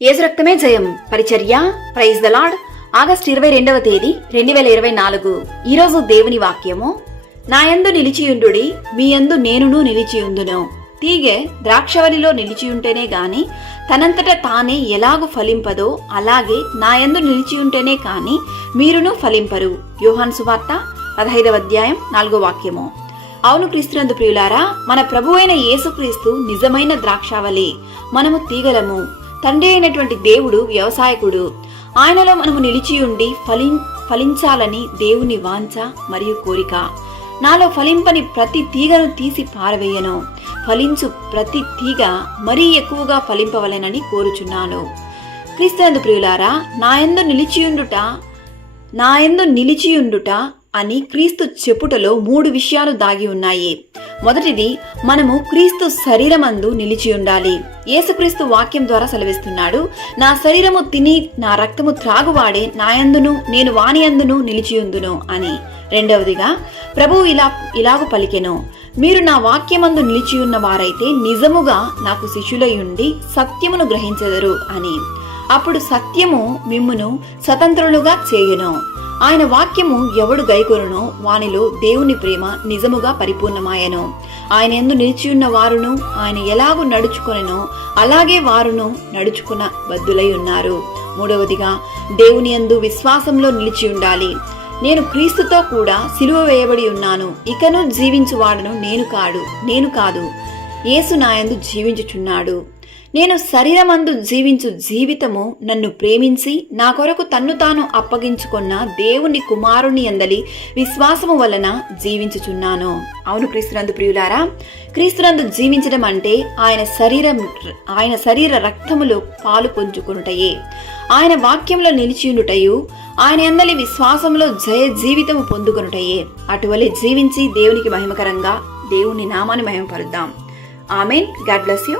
యేసు రక్తమే జయం పరిచర్య. Praise the Lord. ఆగస్టు 22వ తేదీ 2024. ఈరోజు దేవుని వాక్యము, నా యందు నిలిచియుండుడి, మీ యందు నేనును నిలిచియుందును. తీగె ద్రాక్షవల్లిలో నిలిచియుంటేనే గాని తనంతట తానే ఎలాగు ఫలింపదో, అలాగే నా యందు నిలిచియుంటేనే కాని మీరును ఫలింపరు. యోహాను సువార్త 15వ అధ్యాయం 4వ వాక్యము. అవును క్రీస్తునందు ప్రియులారా, మన ప్రభు అయిన యేసుక్రీస్తు నిజమైన ద్రాక్షావళి, మనము తీగలము. తండ్రి అయినటువంటి దేవుడు వ్యవసాయకుడు. ఆయనలో మనము నిలిచియుండి ఫలించాలని దేవుని వాంఛ మరియు కోరిక. నాలో ఫలింపని ప్రతి తీగను తీసి పారవేయను, ఫలించు ప్రతి తీగ మరీ ఎక్కువగా ఫలింపవలెనని కోరుచున్నాను. క్రీస్తునందు ప్రియులారా, నా యందు నిలిచియుండుట అని క్రీస్తు చెప్పుటలో 3 విషయాలు దాగి ఉన్నాయి. మొదటిది, మనము క్రీస్తు శరీరమందు నిలిచి ఉండాలి. యేసుక్రీస్తు వాక్యం ద్వారా సెలవిస్తున్నాడు, నా శరీరము తిని నా రక్తము త్రాగువాడే నాయందును నేను వాని యందును నిలిచియుందును అని. రెండవదిగా, ప్రభువు ఇలాగు పలికెను, మీరు నా వాక్యమందు నిలిచియున్న వారైతే నిజముగా నాకు శిష్యులయుండి సత్యమును గ్రహించెదరు అని. అప్పుడు సత్యము మిమ్మును స్వతంత్రులుగా చేయును. ఆయన వాక్యము ఎవడు గైకొనునో వానిలో దేవుని ప్రేమ నిజముగా పరిపూర్ణమాయను. ఆయన యందు నిలిచియున్న వారును ఆయన ఎలాగు నడుచుకొనెనో అలాగే వారును నడుచుకున్న బద్దులై ఉన్నారు. మూడవదిగా, దేవుని యందు విశ్వాసంలో నిలిచి ఉండాలి. నేను క్రీస్తుతో కూడా సిలువ వేయబడి ఉన్నాను. ఇకను జీవించువాడను నేను కాదు, యేసు నాయందు జీవించుచున్నాడు. నేను శరీరమందు జీవించు జీవితము నన్ను ప్రేమించి నా కొరకు తన్ను తాను అప్పగించుకున్న దేవుని కుమారుని యందలి విశ్వాసము వలన జీవించుచున్నాను. అవును క్రీస్తునందు ప్రియులారా, క్రీస్తునందు జీవించడం అంటే ఆయన శరీర రక్తములో పాలు పొంచుకొనుటయే, ఆయన వాక్యంలో నిలిచియుండుటయు, ఆయన యందలి విశ్వాసంలో జయ జీవితము పొందుకొనుటయే. అటువలే జీవించి దేవునికి మహిమకరంగా దేవుని నామాన్ని మహిమపరుద్దాం. ఆమెన్. God bless you.